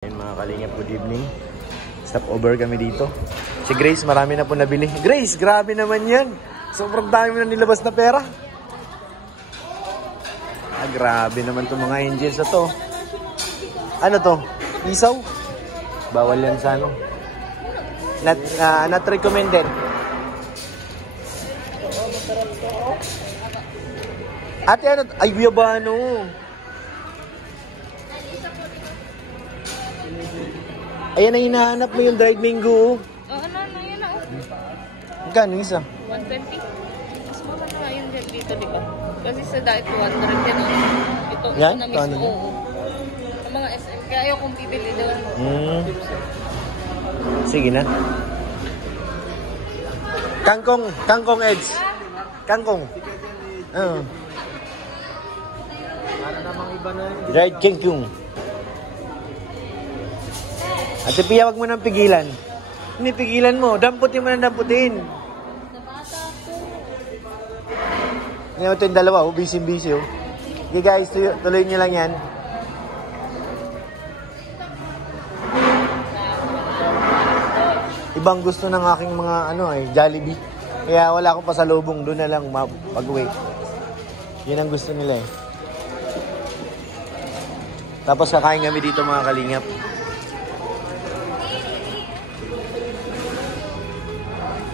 Ayun mga kalingap, good evening. Stop over kami dito. Si Grace, marami na po nabili. Grace, grabe naman yan. Sobrang dami na nilabas na pera. Grabe naman itong mga angels na to. Ano to? Isaw? Bawal yan sa ano. Not recommended. Ate, ano? Ay, biyabano. Ayan na hinahanap mo yung dried mango. Ano, yun na. Magkano isa? 120. Mas mura na nga yung dito, di ba? Kasi sa diet 200 yan. Ito, yan? na mismo. Oo. Ang mga SM, kaya ayaw kong bibili doon. Sige na. Kangkong Eds. Kangkong. Para namang iba na yun. Dried kangkong. Ate Pia, wag mo nang pigilan. Hindi pigilan mo. Damputin mo nang damputin. Ngayon ito yung dalawa. Busy. Okay guys, tuloy nyo lang yan. Ibang gusto ng aking mga Jollibee. Kaya wala akong pasalubong. Doon na lang pag-wait. Yun ang gusto nila eh. Tapos kakain kami dito mga kalingap.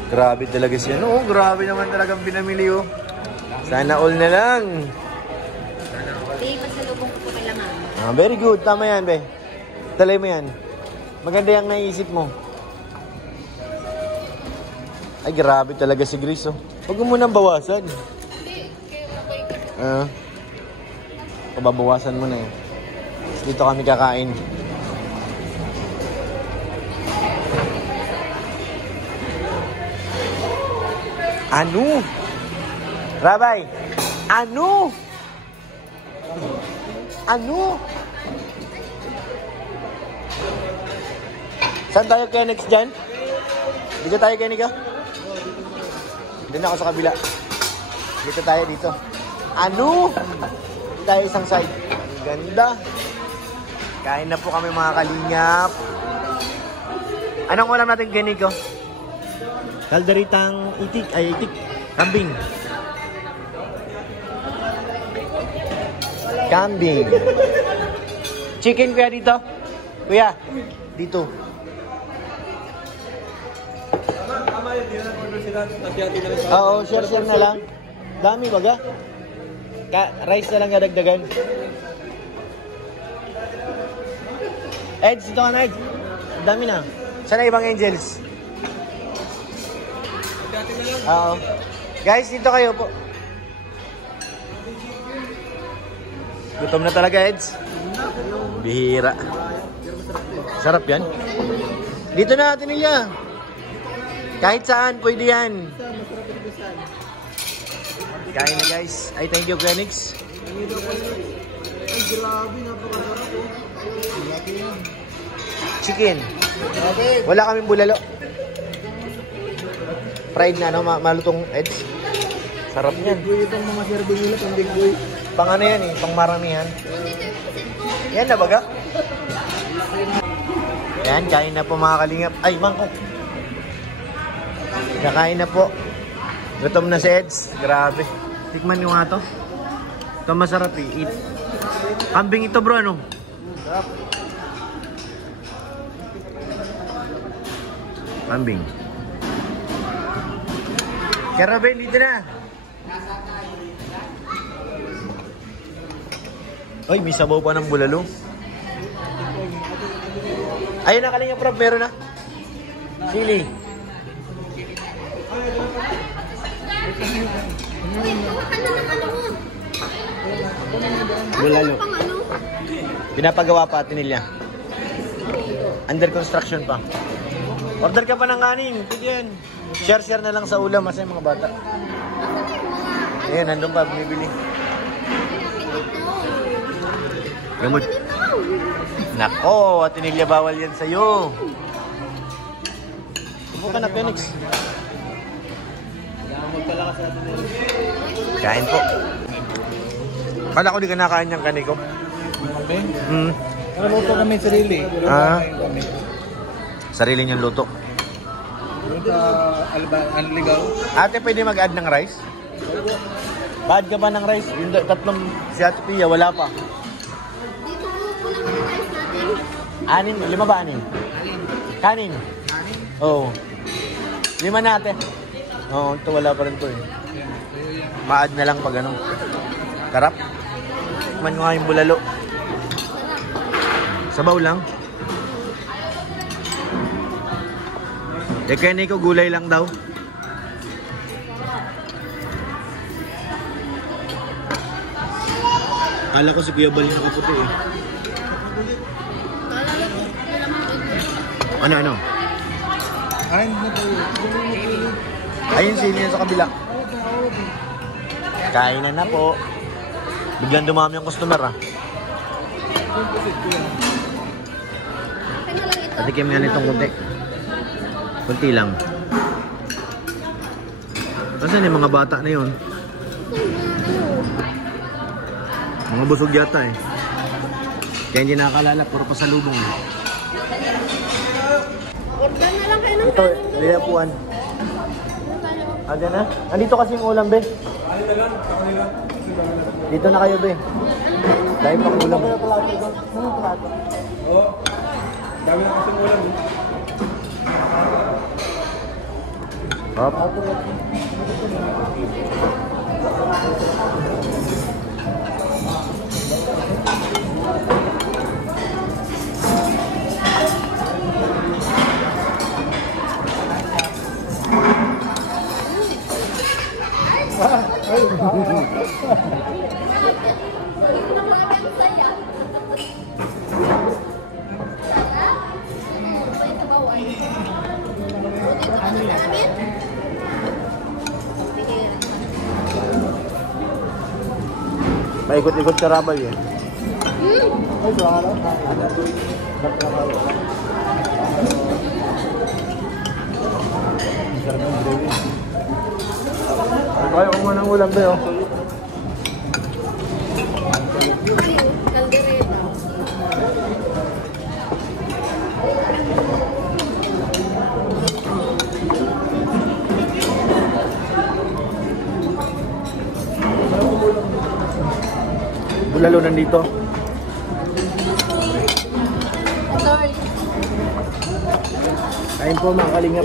Grabe talaga siya. No, grabe naman talagang pinamili oh. Sana all na lang. Pasalubong ko po kailangan. Very good. Tama yan, be. Talay mo yan. Maganda yung naisip mo. Ay, grabe talaga si Grace, oh. Huwag mo munang bawasan. Hindi, kaya okay. Babawasan mo na eh. Dito kami kakain. Ano? Rabay? Ano? Saan tayo kaya next dyan? Dito tayo kaya Nika? Doon ako sa kabila. Dito tayo dito. Ano? Tayo isang side. Ganda. Kain na po kami mga kalingap. Anong ulam natin kaya Nico? Kalderitang itik. Kambing. Chicken kuya dito? Kuya, dito. Tama yun, di na order sila. Hati-hati na lang sa... Oo, share na lang. Dami baga. Rice na lang kadagdagan. Eds, dito ka na Eds. Dami na. Sana ibang angels. Oo. Guys, dito kayo po. Gutom na talaga, Eds. Bihira. Sarap yan. Dito na, Tinilya. Kahit saan, pwede yan. Kain na, guys. Ay, thank you, Glenix. Ay, grabe, napakasarap oh. Chicken. Wala kaming bulalo. Fried na, malutong Eds. Sarap yan. Boy, itong mga serving nila, pang big boy. Pang ano yan eh, pang maramihan. Yan na baga. Yan, kain na po mga kalingap. Ay, mangkok. Kakain na po. Gutom na si Eds. Grabe. Tikman nyo nga to. Ito masarap eh. Kambing ito bro, ano? Sarap. Kambing. Karaben, dito na. Ay, may sabaw pa ng bulalo. Ayun na, Kalingap Rob, meron na. Sili. Bulalo. Pinapagawa pa, Tinilya. Under construction pa. Order ka pa ng kanin. Tigyan. Share na lang sa ulam. Masaya mga bata. Ayan, nandun pa. Bumibili. Gamot. Nako, Tinilya, bawal yan sa'yo. Tupo ka na, Phoenix. Magpalakas natin na yun. Kain po. Kala ko di ka nakain niyang kaniko. Okay. Naluto kami sarili. Ah. Sarili niyang luto. Doon sa Anligaw. Ate, pwede mag-add ng rice? Ba-add ka ba ng rice? Yung tatlong si Ate Pia, wala pa. Dito po lang ang rice natin. 6, 5 ba 6? Kanin? Oo. 5 na ate. Oo, ito wala pa rin to eh. Ma-add na lang pag ano. Karap. Man nga yung bulalo. Sabaw lang. Eh kaya Nico, gulay lang daw. Kala ko si Kuya Bal yung nakaputi eh. Ano? Ay, hindi na po. Ayun, sino yan sa kabila. Kainan na po. Biglang dumami ang customer ah. Patikim nga nitong kunti. Kunti lang. Nasaan yung mga bata na yun? Mga busog yata eh. Kaya hindi nakakalala, puro pasalubong eh. Order na lang kayo ng Ito, lilapuan. Aga na? Nandito kasi yung ulam, be. Dito na kayo, be. Dahil pang ulam. Oo. Dami na kasing ulam. Hop. Paikot-ikot sa rabay eh. Ayaw ko muna ng ulam ba yun? Caldereta. Bulalo nandito. Sorry. Kain po mga kalingap.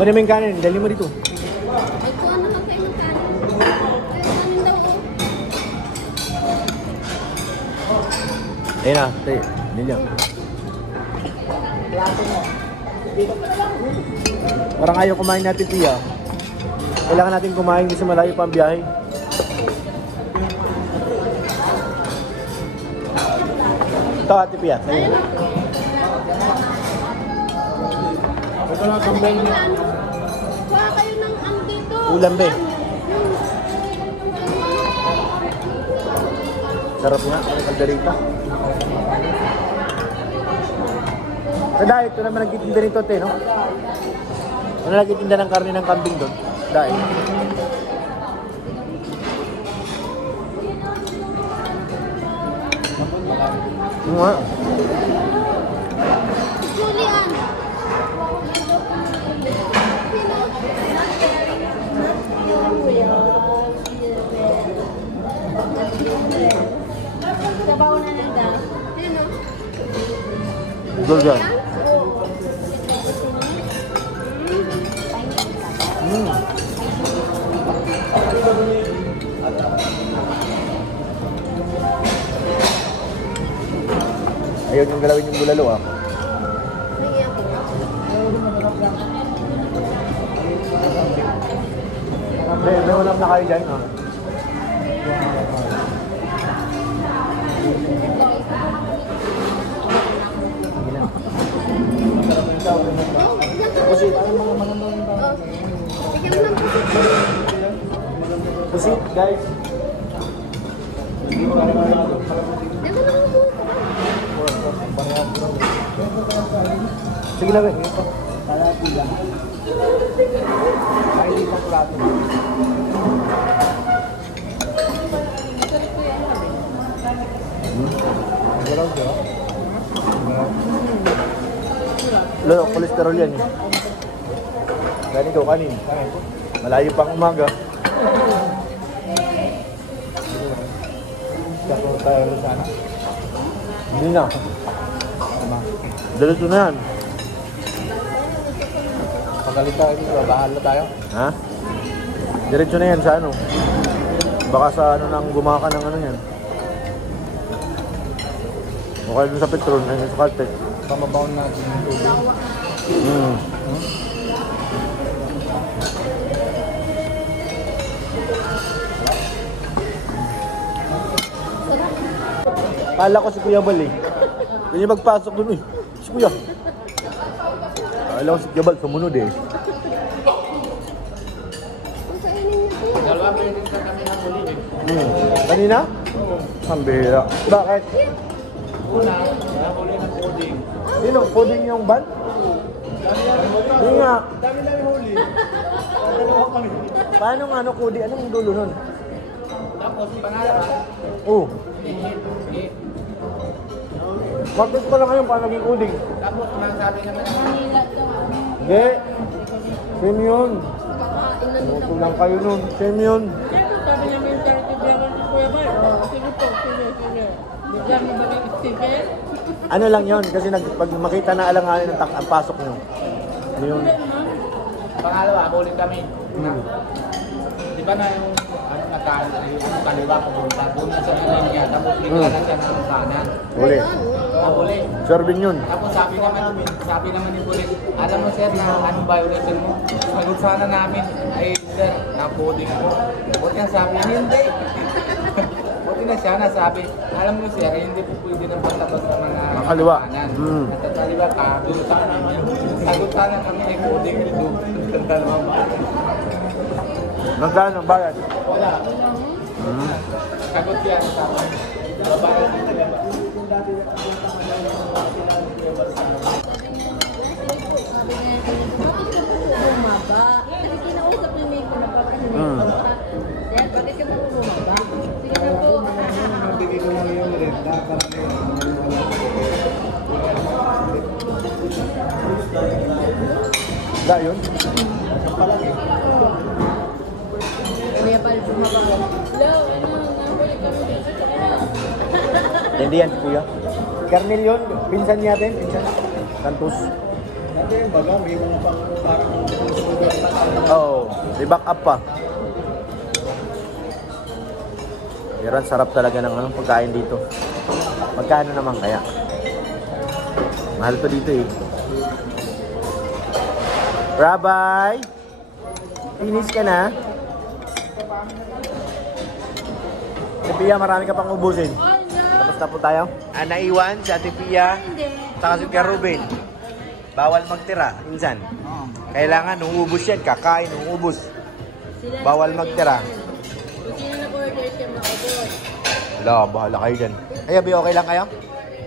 Pwede mo yung kanin, dali mo dito. Ay, kuha na lang kayo ng kanin. Ay, kanin daw oh. Ayun na, tayo. Nilya. Parang ayaw kumain natin, Pia. Kailangan natin kumain kasi malayo pa ang biyahe. Ito, Ate Pia. Sa'yo. Ito na, kambay na. Kuha kayo ng ano dito. Ulam, be. Sarap nga, ang kalderita. Dahil ito naman nagtitinda nito, te, no? Ano nagtitinda ng karne ng kambing doon? Dahil. Ano nga? Julian. Sabaw na lang daw. Ayun o. Good yan. Ayaw niyong galawin yung bulalo ah. May ulam na kayo dyan ah. Pusit. Pusit, guys. Sige na, be. Para pila. Ay, di pa plato. Low cholesterol yan eh. Kanin ko, kanin. Malayo pang umaga. Hindi na. Diretso na yan. Pagalit tayo dito, bahala tayo. Ha? Diretso na yan sa ano. Baka sa ano nang gumaka ng ano yan. O kaya dun sa Petron, ayun sa Caltech. Pamabaon natin yung tubig. Kala ko si Kuya Bal eh. Ganyan magpasok dun eh. Si Kuya. Kala ko si Kuya Bal, sumunod eh. Dalawa pa rin ka kami ng huli eh. Kanina? Ang bihira. Bakit? Una, nahuli ng coding. Sino? Coding yung ban? Hindi nga. Dami namin huli. Dalawa kami. Paano nga ano coding? Anong dulo nun? Tapos, pangalawa, Oh. Bakit pala kayo paano naging coding? tapos nasabi naman ng Hindi. Same yun. Tulang kayo nun. Same yun. Sabi namin yung charity driver ni Kuya Bar. Sige po, sige. Bigyan mo ba ng Stephen? Ano lang yun? Kasi pag makita na alanganin ang pasok nyo. Ano yun? pangalawa, huli kami. Di ba na yung kaliwa ko doon na sa linya, tapos bigla na siya ng kanan. Huli. Huli. Serving yun. Tapos sabi naman ni Bulit, alam mo sir na anong violation mo? Sagot sana namin, ay sir, na-coding ko. Buti nga sabi, hindi. Buti na siya nasabi, alam mo sir, hindi po pwede ng patabas ng mga Kaliwa. kanan. Mm. At sa kaliwa, doon sana namin. Sagot sana kami ay coding nito. Magkano ang bayad? Wala. Sagot yan sa akin. Babae dito ba? Sabi niya, bakit ka po bumaba? Kasi kinausap niya may pinapapahinig ka. Yan, bakit ka po bumaba? Sige na po. Nabigay ko lang yung renta para Da yun? Kaya pala bumaba. Hello, nabalik kami dito sa kanya. Hindi yan si Kuya. Kernel yun. Pinsan niya natin. Pinsan. Santos. Dati yung baga, may mga parang Oo. May back up pa. Yaran, sarap talaga ng anong pagkain dito. Magkano naman kaya? Mahal pa dito eh. Rabbi! Finish ka na? Si Pia, marami ka pang ubusin. Tapos na po tayo. Naiwan si Ate Pia, saka si Kuya Ruben. Bawal magtira, minsan. Kailangan, nung ubus yan, kakain, nung ubus. Bawal magtira. Kung sino na-order siya makabot. Wala, bahala kayo dyan. Ay, Abi, okay lang kayo?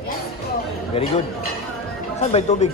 Yes po. Very good. Saan ba yung tubig?